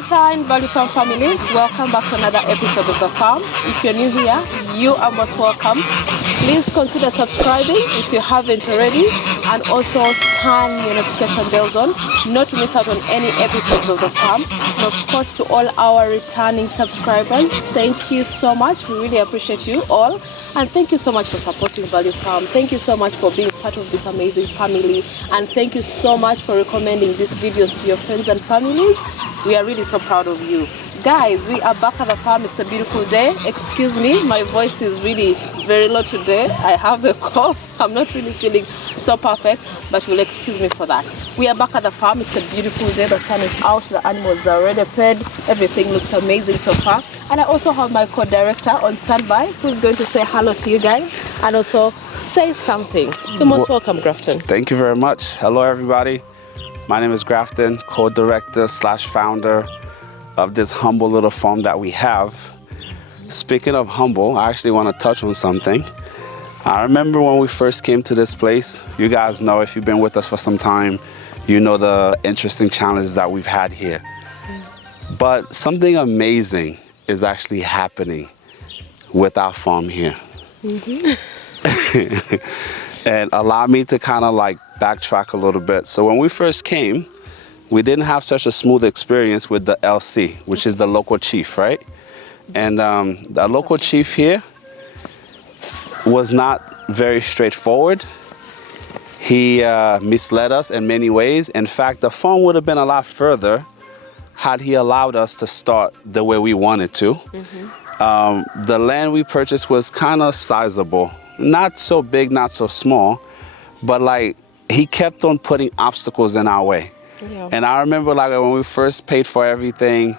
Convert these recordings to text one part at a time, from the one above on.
Sunshine Valley Farm family, welcome back to another episode of The Farm. If you're new here, you are most welcome. Please consider subscribing if you haven't already, and also turn your notification bells on not to miss out on any episodes of The Farm. And of course, to all our returning subscribers, thank you so much. We really appreciate you all. And thank you so much for supporting Valley Farm. Thank you so much for being part of this amazing family. And thank you so much for recommending these videos to your friends and families. We are really so proud of you. Guys, we are back at the farm. It's a beautiful day. Excuse me, my voice is really very low today. I have a cough. I'm not really feeling so perfect, but you'll excuse me for that. We are back at the farm. It's a beautiful day. The sun is out. The animals are already fed. Everything looks amazing so far. And I also have my co-director on standby who's going to say hello to you guys and also say something. You're most welcome, Grafton. Thank you very much. Hello, everybody. My name is Grafton, co-director / founder of this humble little farm that we have. Speaking of humble, I actually want to touch on something. I remember when we first came to this place. You guys know, if you've been with us for some time, you know the interesting challenges that we've had here. But something amazing is actually happening with our farm here. And allow me to kind of like backtrack a little bit. So when we first came, we didn't have such a smooth experience with the LC, which is the local chief, right? And the local chief here was not very straightforward. He misled us in many ways. In fact, the farm would have been a lot further had he allowed us to start the way we wanted to. The land we purchased was kind of sizable. Not so big, not so small, but like he kept on putting obstacles in our way. Yeah. And I remember like when we first paid for everything,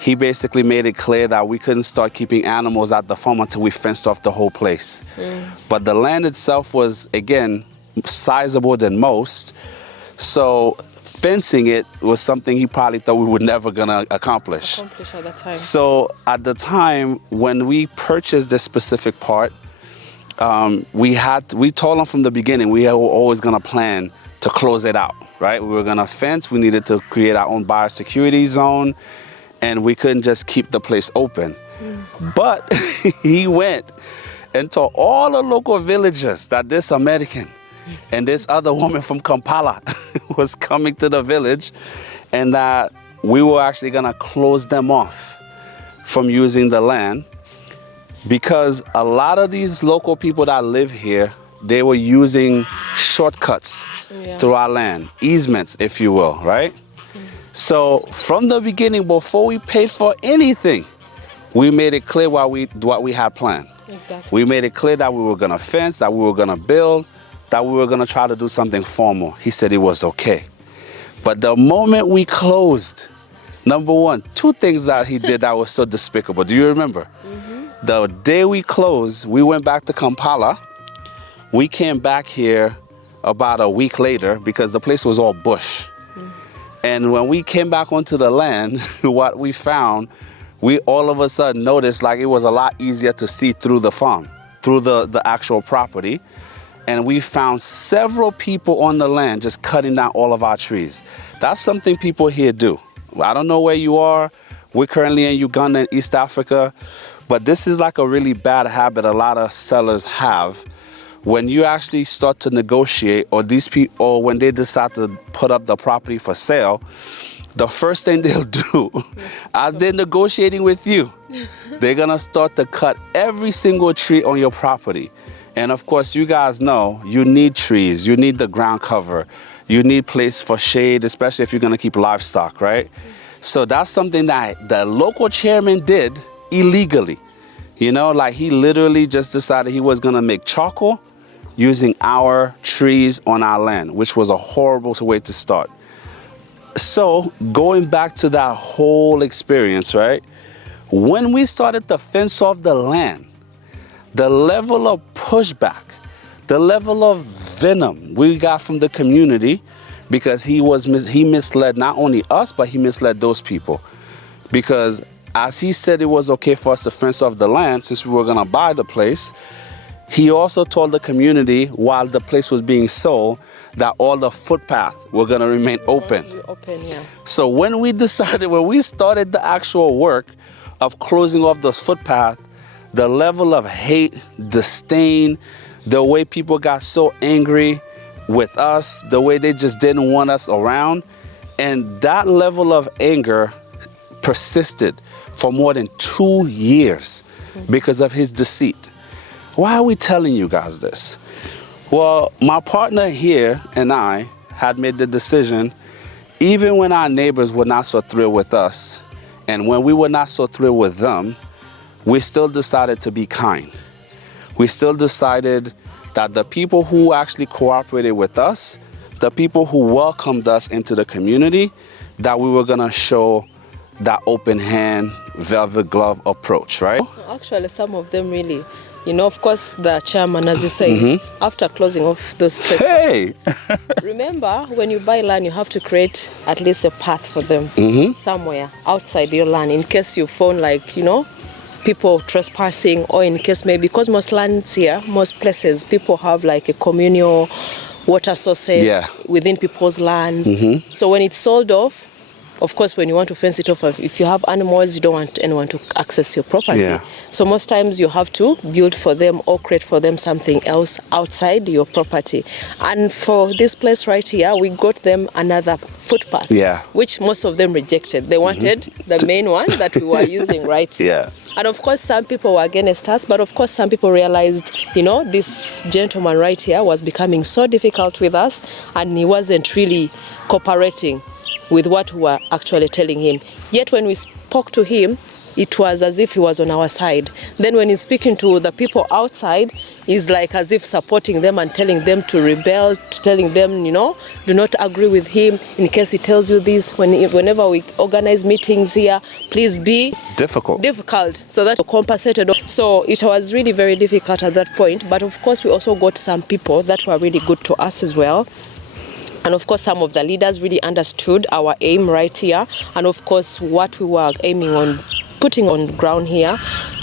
he basically made it clear that we couldn't start keeping animals at the farm until we fenced off the whole place. But the land itself was, again, sizable than most. So fencing it was something he probably thought we were never gonna accomplish at that time. So at the time when we purchased this specific part, we told him from the beginning we were always gonna plan to close it out, right? We were gonna fence, we needed to create our own biosecurity zone, and we couldn't just keep the place open. But he went and told all the local villagers that this American and this other woman from Kampala was coming to the village, and that we were actually gonna close them off from using the land, because a lot of these local people that live here, they were using shortcuts through our land, easements, if you will, right? So from the beginning, before we paid for anything, we made it clear what we had planned. We made it clear that we were gonna fence, that we were gonna build, that we were gonna try to do something formal. He said it was okay. But the moment we closed, number one, two things that he did that was so despicable. Do you remember? The day we closed, we went back to Kampala. We came back here about a week later because the place was all bush. And when we came back onto the land, what we found, we all of a sudden noticed like it was a lot easier to see through the farm, through the actual property. And we found several people on the land just cutting down all of our trees. That's something people here do. I don't know where you are. We're currently in Uganda, in East Africa. But this is like a really bad habit a lot of sellers have. When you actually start to negotiate, or these people, or when they decide to put up the property for sale, the first thing they'll do, as they're negotiating with you, they're gonna start to cut every single tree on your property. And of course, you guys know you need trees, you need the ground cover, you need place for shade, especially if you're gonna keep livestock, right? So that's something that the local chairman did illegally. You know, like he literally just decided he was gonna make charcoal using our trees on our land, which was a horrible way to start. So going back to that whole experience, right? When we started to fence off the land, the level of pushback, the level of venom we got from the community, because he misled not only us, but he misled those people. Because as he said it was okay for us to fence off the land since we were gonna buy the place, he also told the community while the place was being sold that all the footpaths were going to remain open. Yeah. So when we started the actual work of closing off those footpaths, the level of hate, disdain, the way people got so angry with us, the way they just didn't want us around, and that level of anger persisted for more than 2 years because of his deceit. Why are we telling you guys this? Well, my partner here and I had made the decision, even when our neighbors were not so thrilled with us, and when we were not so thrilled with them, we still decided to be kind. We still decided that the people who actually cooperated with us, the people who welcomed us into the community, that we were gonna show that open hand, velvet glove approach, right? Actually, some of them really, of course, the chairman, as you say, after closing off those trespassers. Hey! Remember, when you buy land, you have to create at least a path for them somewhere outside your land in case you found people trespassing, or in case maybe, because most lands here, most places, people have like a communal water sources within people's lands. So when it's sold off, of course, when you want to fence it off, if you have animals, you don't want anyone to access your property. Yeah. So most times you have to build for them or create for them something else outside your property. And for this place right here, we got them another footpath, which most of them rejected. They wanted the main one that we were using right here. And of course, some people were against us, but of course, some people realized, this gentleman right here was becoming so difficult with us, and he wasn't really cooperating with what we were actually telling him. Yet when we spoke to him, it was as if he was on our side. Then when he's speaking to the people outside, he's like as if supporting them and telling them to rebel, telling them, do not agree with him. In case he tells you this, whenever we organize meetings here, please be difficult. So that compensated. So it was really very difficult at that point. But of course, we also got some people that were really good to us as well. And of course, some of the leaders really understood our aim right here. And of course, what we were aiming on putting on ground here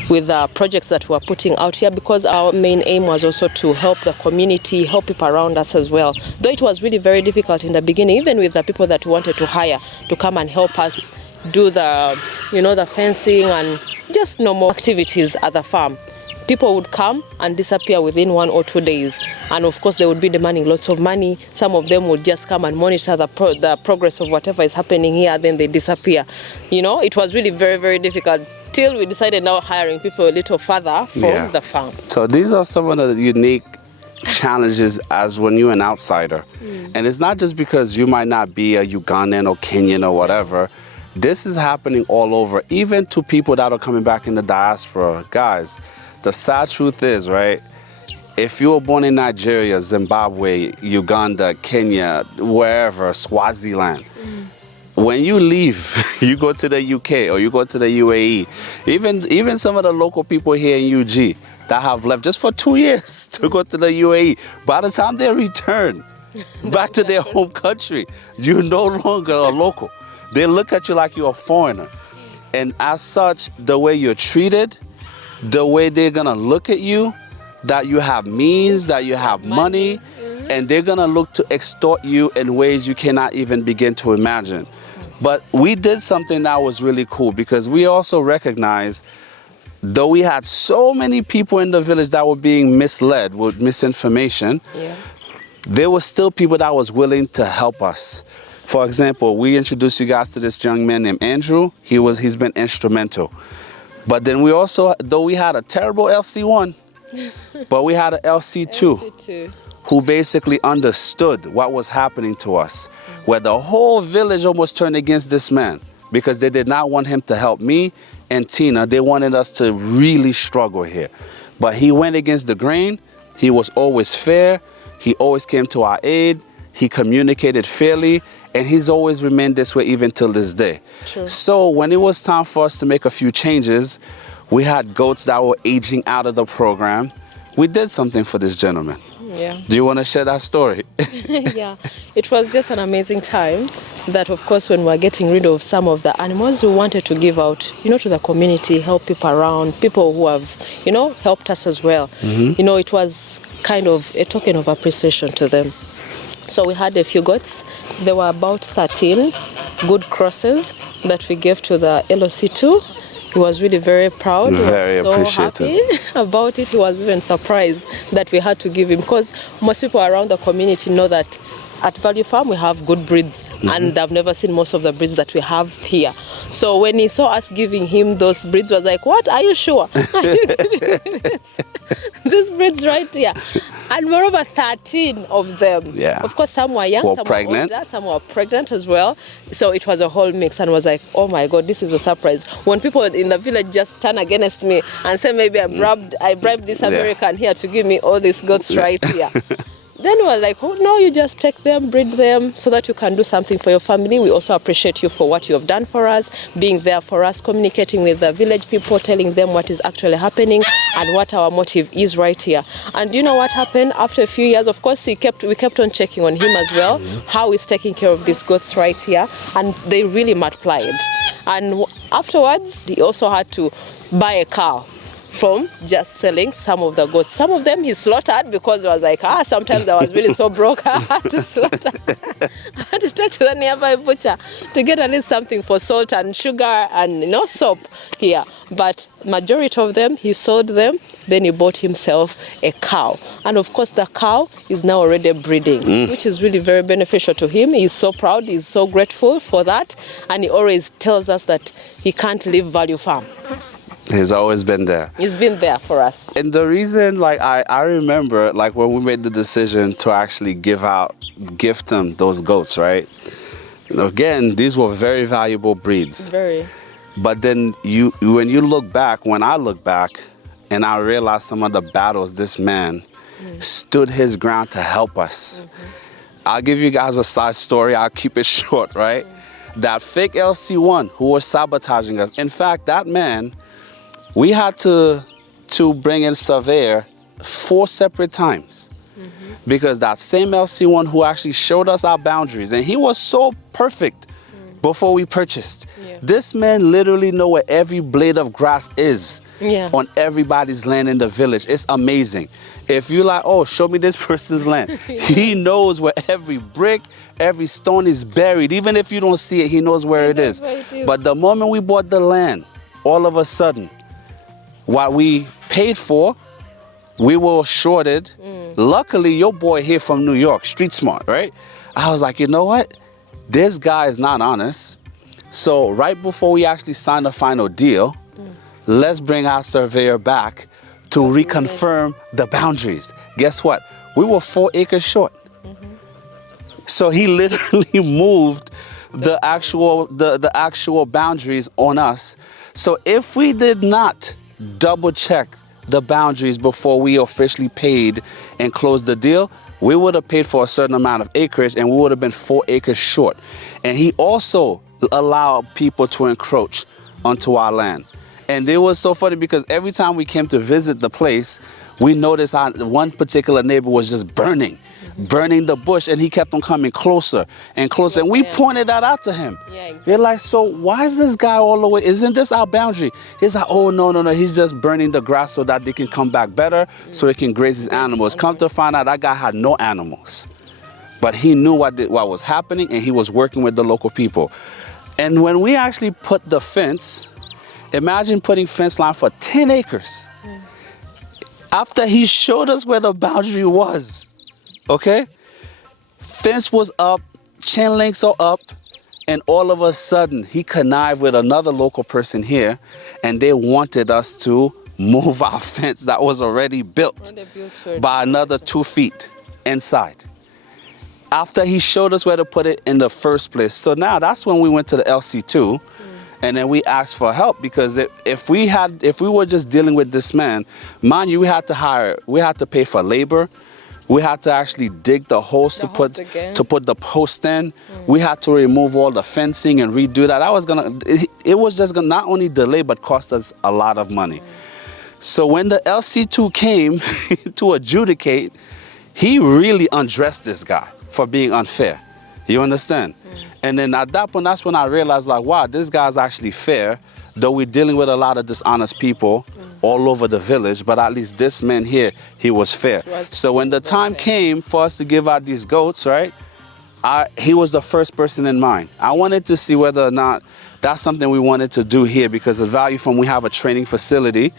with the projects that we're putting out here, because our main aim was also to help the community, help people around us as well. Though it was really very difficult in the beginning, even with the people that we wanted to hire to come and help us do the, the fencing and just normal activities at the farm. People would come and disappear within 1 or 2 days. And of course, they would be demanding lots of money. Some of them would just come and monitor the progress of whatever is happening here, then they disappear. It was really very, very difficult till we decided now hiring people a little further from the farm. So these are some of the unique challenges as when you're an outsider. And it's not just because you might not be a Ugandan or Kenyan or whatever. This is happening all over, even to people that are coming back in the diaspora. Guys, the sad truth is, right, if you were born in Nigeria, Zimbabwe, Uganda, Kenya, wherever, Swaziland, when you leave, you go to the UK or you go to the UAE, even some of the local people here in UG that have left just for 2 years to go to the UAE, by the time they return back to their home country, you're no longer a local. They look at you like you're a foreigner. And as such, the way you're treated, the way they're gonna look at you, that you have means, that you have money, and they're gonna look to extort you in ways you cannot even begin to imagine. But we did something that was really cool, because we also recognized, though we had so many people in the village that were being misled with misinformation, there were still people that was willing to help us. For example, we introduced you guys to this young man named Andrew. He's been instrumental. But then we also, though we had a terrible LC1, but we had an LC2 who basically understood what was happening to us, where the whole village almost turned against this man because they did not want him to help me and Tina. They wanted us to really struggle here. But he went against the grain. He was always fair. He always came to our aid. He communicated fairly, and he's always remained this way even till this day. True. So when it was time for us to make a few changes, we had goats that were aging out of the program. We did something for this gentleman. Yeah. Do you want to share that story? Yeah, it was just an amazing time that, of course, when we were getting rid of some of the animals, we wanted to give out, to the community, help people around, people who have, helped us as well. It was kind of a token of appreciation to them. So we had a few goats. There were about 13 good crosses that we gave to the LOC2. He was really very proud. Very he was so appreciative happy about it. He was even surprised that we had to give him, because most people around the community know that at Value Farm we have good breeds, and I've never seen most of the breeds that we have here. So when he saw us giving him those breeds, was like, "What? Are you sure? Are you giving me these breeds right here?" And moreover, 13 of them. Yeah. Of course, some were young, Were some pregnant. were older, some were pregnant as well. So it was a whole mix, and was like, "Oh my God, this is a surprise." When people in the village just turn against me and say, maybe I bribed this American here to give me all these goats right here. Then we were like, "Oh no, you just take them, breed them, so that you can do something for your family. We also appreciate you for what you have done for us, being there for us, communicating with the village people, telling them what is actually happening and what our motive is right here." And you know what happened? After a few years, of course, we kept on checking on him as well, how he's taking care of these goats right here, and they really multiplied. And afterwards, he also had to buy a cow from just selling some of the goats. Some of them he slaughtered, because it was like, sometimes I was really so broke, I had to slaughter. I had to take to the nearby butcher to get at least something for salt and sugar and soap here. But majority of them, he sold them. Then he bought himself a cow. And of course, the cow is now already breeding, which is really very beneficial to him. He's so proud, he's so grateful for that. And he always tells us that he can't leave Value Farm. He's always been there. He's been there for us. And the reason, I remember, when we made the decision to actually gift them those goats, right? Again, these were very valuable breeds. Very. But then when I look back, and I realized some of the battles this man stood his ground to help us. I'll give you guys a side story. I'll keep it short, right? That fake LC1 who was sabotaging us. In fact, that man, we had to bring in a surveyor 4 separate times, because that same LC1 who actually showed us our boundaries, and he was so perfect before we purchased. Yeah. This man literally know where every blade of grass is on everybody's land in the village. It's amazing. If you're like, "Oh, show me this person's land," he knows where every brick, every stone is buried. Even if you don't see it, he knows where it is. But the moment we bought the land, all of a sudden, what we paid for, we were shorted. Luckily, your boy here from New York, street smart, right? I was like, you know what? This guy is not honest. So right before we actually signed the final deal, let's bring our surveyor back to reconfirm the boundaries. Guess what? We were 4 acres short. So he literally moved the actual boundaries on us. So if we did not double check the boundaries before we officially paid and closed the deal, we would have paid for a certain amount of acres and we would have been 4 acres short. And he also allowed people to encroach onto our land. And it was so funny because every time we came to visit the place, we noticed how one particular neighbor was just burning the bush, and he kept on coming closer and closer. And we pointed that out to him. Yeah, exactly. They're like, "So why is this guy all the way? Isn't this our boundary?" He's like, "Oh, no. He's just burning the grass so that they can come back better, so he can graze his animals." Come to find out, that guy had no animals. But he knew what was happening, and he was working with the local people. And when we actually put the fence, imagine putting fence line for 10 acres. After he showed us where the boundary was, okay? Fence was up, chain links are up, and all of a sudden he connived with another local person here, and they wanted us to move our fence that was already built by another 2 feet inside. After he showed us where to put it in the first place. So now that's when we went to the LC2, and then we asked for help, because if we were just dealing with this man, mind you, we had to pay for labor. We had to actually dig the holes to put the post in. We had to remove all the fencing and redo that. It was just gonna not only delay but cost us a lot of money. So when the LC2 came to adjudicate, he really undressed this guy for being unfair. You understand? And then at that point, that's when I realized, like, wow, this guy's actually fair, though we're dealing with a lot of dishonest people all over the village, but at least this man here, he was fair. So when the time came for us to give out these goats, right, he was the first person in mind. I wanted to see whether or not that's something we wanted to do here, because the value from, we have a training facility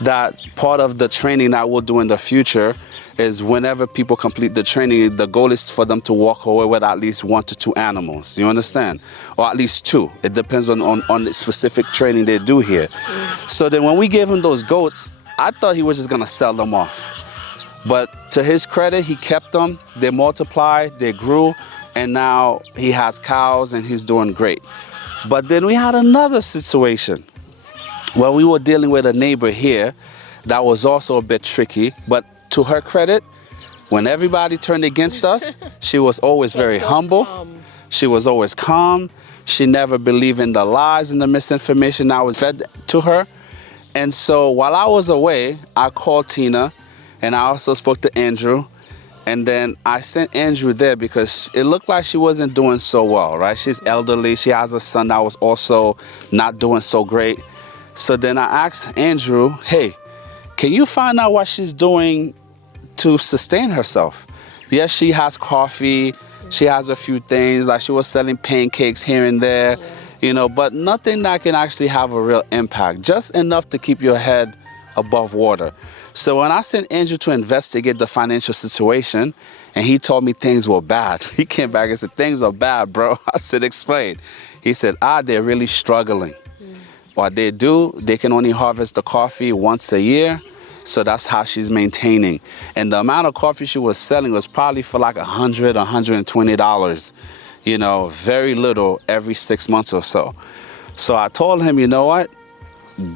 that part of the training that we'll do in the future is whenever people complete the training, the goal is for them to walk away with at least 1 to 2 animals. You understand? Or at least 2. It depends on the specific training they do here. So then when we gave him those goats, I thought he was just going to sell them off. But to his credit, he kept them. They multiplied, they grew, and now he has cows and he's doing great. But then we had another situation where we were dealing with a neighbor here that was also a bit tricky. But to her credit, when everybody turned against us, she was always very humble. She was always calm. She never believed in the lies and the misinformation that was fed to her. And so while I was away, I called Tina, and I also spoke to Andrew. And then I sent Andrew there because it looked like she wasn't doing so well, right? She's elderly. She has a son that was also not doing so great. So then I asked Andrew, hey, can you find out what she's doing to sustain herself? Yes, she has coffee. She has a few things, like she was selling pancakes here and there, you know, but nothing that can actually have a real impact, just enough to keep your head above water. So when I sent Andrew to investigate the financial situation, and he told me things were bad, he came back and said, things are bad, bro. I said, explain. He said, they're really struggling. What they do, they can only harvest the coffee once a year. So that's how she's maintaining. And the amount of coffee she was selling was probably for like $100, $120, you know, very little every 6 months or so. So I told him, you know what,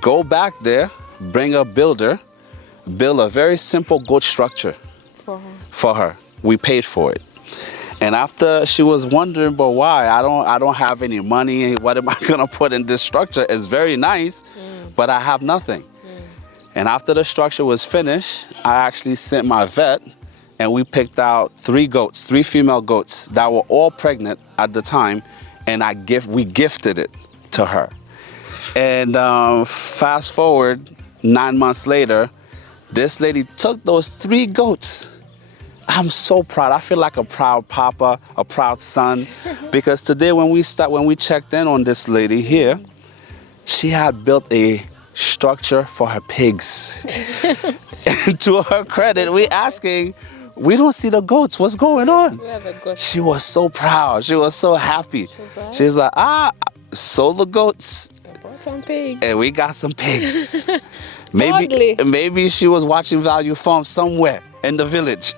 go back there, bring a builder, build a very simple goat structure for her. We paid for it. And after she was wondering, but why? I don't have any money. What am I gonna put in this structure? It's very nice, but I have nothing. And after the structure was finished, I actually sent my vet, and we picked out 3 goats, 3 female goats that were all pregnant at the time, and we gifted it to her. And fast forward 9 months later, this lady took those 3 goats. I'm so proud. I feel like a proud papa, a proud son, because today when we checked in on this lady here, she had built a structure for her pigs. And to her credit, we asking, we don't see the goats. What's going on? She was so proud. She was so happy. She's like, sold the goats. I bought some pigs. And we got some pigs. Maybe she was watching Value Farm somewhere in the village.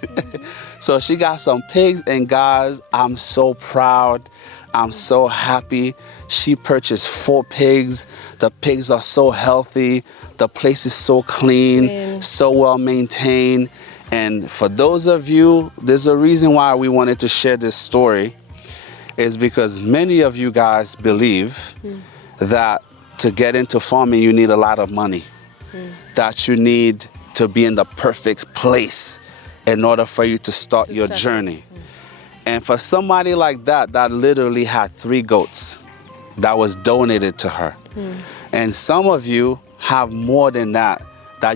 So she got some pigs, and guys, I'm so proud. I'm so happy. She purchased 4 pigs. The pigs are so healthy. The place is so clean, so well maintained. And for those of you, there's a reason why we wanted to share this story, is because many of you guys believe that to get into farming, you need a lot of money, that you need to be in the perfect place in order for you to start your journey. And for somebody like that literally had 3 goats that was donated to her. And some of you have more than that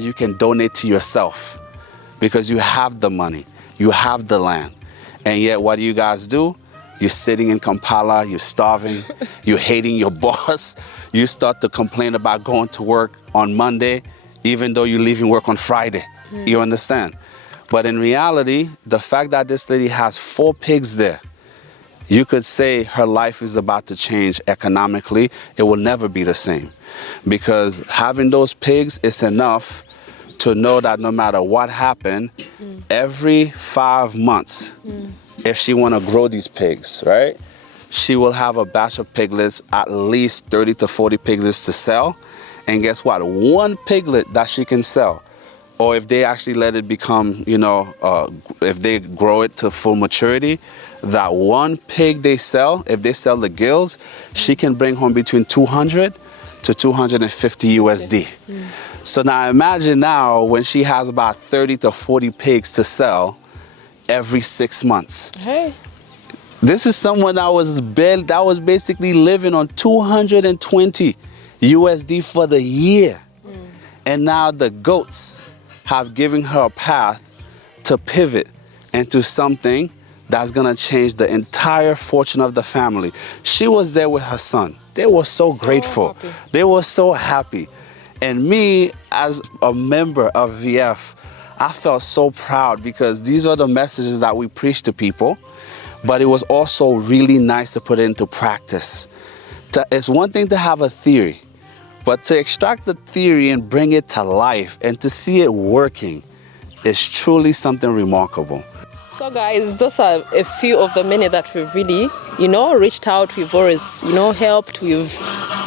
you can donate to yourself, because you have the money, you have the land. And yet what do you guys do? You're sitting in Kampala, you're starving, you're hating your boss. You start to complain about going to work on Monday, even though you're leaving work on Friday. You understand? But in reality, the fact that this lady has 4 pigs there, you could say her life is about to change economically. It will never be the same, because having those pigs is enough to know that no matter what happened, every 5 months, if she want to grow these pigs, right, she will have a batch of piglets, at least 30 to 40 piglets to sell. And guess what? 1 piglet that she can sell, or if they actually let it become, you know, if they grow it to full maturity, that 1 pig they sell, if they sell the gills, she can bring home between 200 to 250 USD. So now imagine now when she has about 30 to 40 pigs to sell, every 6 months. Hey. This is someone that was basically living on 220 USD for the year. And now the goats have given her a path to pivot into something that's gonna change the entire fortune of the family. She was there with her son. They were so grateful. Happy. They were so happy. And me, as a member of VF, I felt so proud because these are the messages that we preach to people, but it was also really nice to put it into practice. It's one thing to have a theory, but to extract the theory and bring it to life and to see it working is truly something remarkable. So guys, those are a few of the many that we've really, reached out. We've always, helped.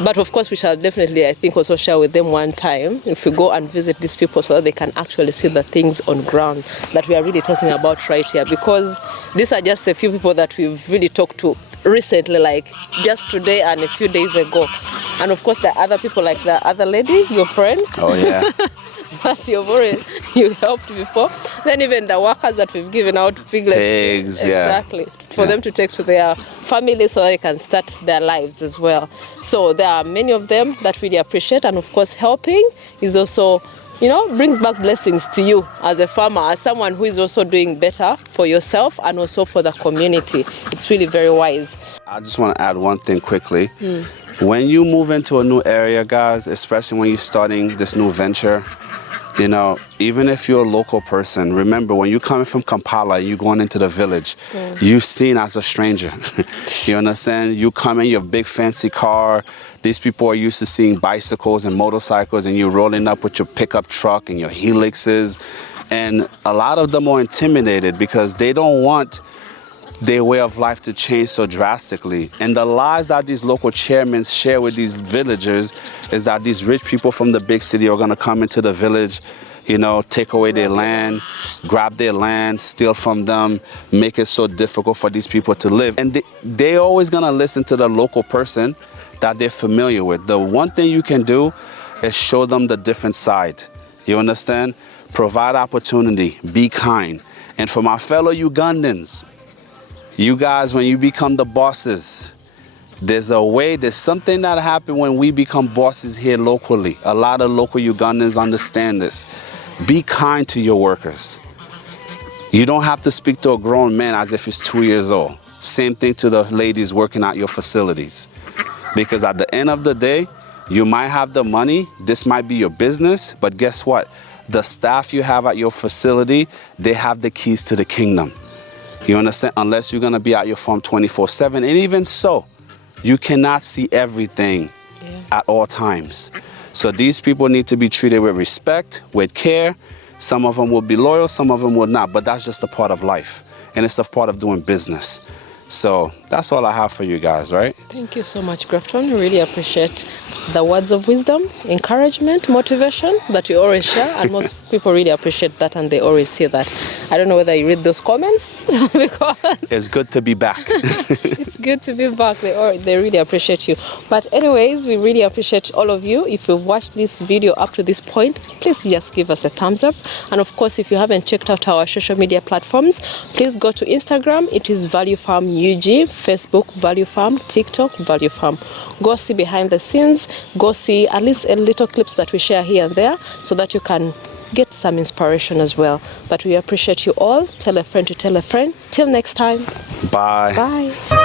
But of course, we shall definitely, I think, also share with them one time if we go and visit these people so that they can actually see the things on ground that we are really talking about right here. Because these are just a few people that we've really talked to recently, like just today and a few days ago. And of course, there are other people like the other lady, your friend. Oh, yeah. That you helped before. Then even the workers that we've given out piglets, exactly, for them to take to their families so that they can start their lives as well. So there are many of them that really appreciate, and of course helping is also, brings back blessings to you as a farmer, as someone who is also doing better for yourself and also for the community. It's really very wise. I just want to add one thing quickly. When you move into a new area, guys, especially when you're starting this new venture, even if you're a local person, remember when you're coming from Kampala, you're going into the village, you're seen as a stranger. You understand? You come in your big fancy car. These people are used to seeing bicycles and motorcycles, and you're rolling up with your pickup truck and your helixes. And a lot of them are intimidated because they don't want their way of life to change so drastically. And the lies that these local chairmen share with these villagers is that these rich people from the big city are gonna come into the village, take away their land, grab their land, steal from them, make it so difficult for these people to live. And they're always gonna listen to the local person that they're familiar with. The one thing you can do is show them the different side. You understand? Provide opportunity, be kind. And for my fellow Ugandans, you guys, when you become the bosses, there's something that happens when we become bosses here locally. A lot of local Ugandans understand this. Be kind to your workers. You don't have to speak to a grown man as if he's 2 years old. Same thing to the ladies working at your facilities. Because at the end of the day, you might have the money, this might be your business, but guess what? The staff you have at your facility, they have the keys to the kingdom. You understand? Unless you're going to be at your farm 24/7. And even so, you cannot see everything at all times. So these people need to be treated with respect, with care. Some of them will be loyal, some of them will not. But that's just a part of life. And it's a part of doing business. So that's all I have for you guys, right? Thank you so much, Grafton. We really appreciate the words of wisdom, encouragement, motivation that you always share. And most people really appreciate that, and they always say that. I don't know whether you read those comments because it's good to be back. It's good to be back. They really appreciate you. But anyways, we really appreciate all of you. If you've watched this video up to this point, please just give us a thumbs up. And of course, if you haven't checked out our social media platforms, please go to Instagram. It is Value Farm UG, Facebook Value Farm, TikTok Value Farm. Go see behind the scenes. Go see at least a little clips that we share here and there so that you can get some inspiration as well. But we appreciate you all. Tell a friend to tell a friend. Till next time. Bye. Bye.